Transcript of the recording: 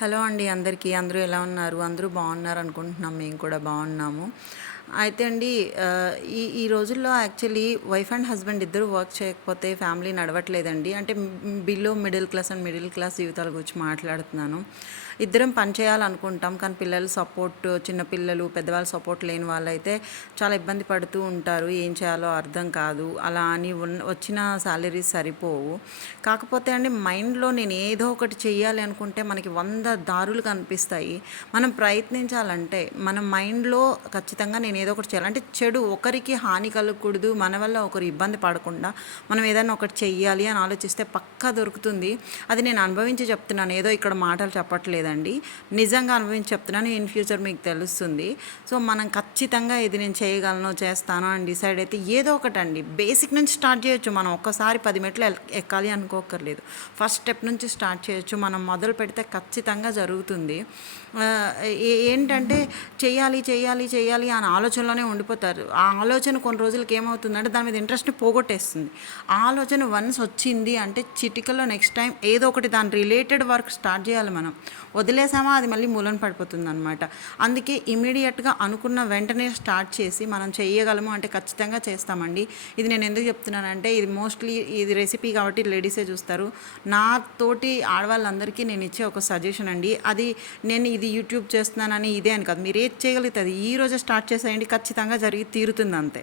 Hello అండి అందరికీ. అందరూ ఎలా ఉన్నారు? అందరూ బాగున్నారు అనుకుంటున్నాం. మేము కూడా బాగున్నాము. అయితే అండి ఈ రోజుల్లో యాక్చువల్లీ వైఫ్ అండ్ హస్బెండ్ ఇద్దరు వర్క్ చేయకపోతే ఫ్యామిలీ నడవట్లేదండి. అంటే below middle class and middle class జీవితాల గురించి మాట్లాడుతున్నాను. ఇద్దరం పని చేయాలనుకుంటాం, కానీ పిల్లలు సపోర్ట్, చిన్నపిల్లలు పెద్దవాళ్ళు సపోర్ట్ లేని వాళ్ళైతే చాలా ఇబ్బంది పడుతూ ఉంటారు. ఏం చేయాలో అర్థం కాదు. అలా అని వచ్చిన శాలరీస్ సరిపోవు. కాకపోతే అండి మైండ్లో నేను ఏదో ఒకటి చెయ్యాలి అనుకుంటే మనకి 100 దారులు కనిపిస్తాయి. మనం ప్రయత్నించాలంటే మన మైండ్లో ఖచ్చితంగా నేను ఏదో ఒకటి చేయాలి అంటే చెడు ఒకరికి హాని కలగకూడదు, మన వల్ల ఒకరు ఇబ్బంది పడకుండా మనం ఏదైనా ఒకటి చెయ్యాలి అని ఆలోచిస్తే పక్కా దొరుకుతుంది. అది నేను అనుభవించి చెప్తున్నాను, ఏదో ఇక్కడ మాటలు చెప్పట్లేదండి. నిజంగా అనుభవించి చెప్తున్నాను. ఇన్ ఫ్యూచర్ మీకు తెలుస్తుంది. సో మనం ఖచ్చితంగా ఇది నేను చేయగలను, చేస్తాను అని డిసైడ్ అయితే ఏదో ఒకటండి బేసిక్ నుంచి స్టార్ట్ చేయొచ్చు. మనం ఒక్కసారి 10 మెట్లు ఎక్కాలి అనుకోకర్లేదు. ఫస్ట్ స్టెప్ నుంచి స్టార్ట్ చేయొచ్చు. మనం మొదలు పెడితే ఖచ్చితంగా జరుగుతుంది. ఏంటంటే చెయ్యాలి చెయ్యాలి చెయ్యాలి అని ఆలోచనలోనే ఉండిపోతారు. ఆ ఆలోచన కొన్ని రోజులకి ఏమవుతుందంటే దాని మీద ఇంట్రెస్ట్ని పోగొట్టేస్తుంది. ఆ ఆలోచన వన్స్ వచ్చింది అంటే చిటికలో నెక్స్ట్ టైం ఏదో ఒకటి దాని రిలేటెడ్ వర్క్ స్టార్ట్ చేయాలి. మనం వదిలేసామా అది మళ్ళీ మూలన పడిపోతుంది అనమాట. అందుకే ఇమీడియట్గా అనుకున్న వెంటనే స్టార్ట్ చేసి మనం చేయగలము అంటే ఖచ్చితంగా చేస్తామండి. ఇది నేను ఎందుకు చెప్తున్నానంటే ఇది మోస్ట్లీ ఇది రెసిపీ కాబట్టి లేడీసే చూస్తారు. నా తోటి ఆడవాళ్ళందరికీ నేను ఇచ్చే ఒక సజెషన్ అండి. అది నేను ఇది యూట్యూబ్ చేస్తున్నానని ఇదే అని కాదు. మీరు ఏది చేయగలుగుతుంది ఈ రోజే స్టార్ట్ చేసేయండి, ఖచ్చితంగా జరిగి తీరుతుంది అంతే.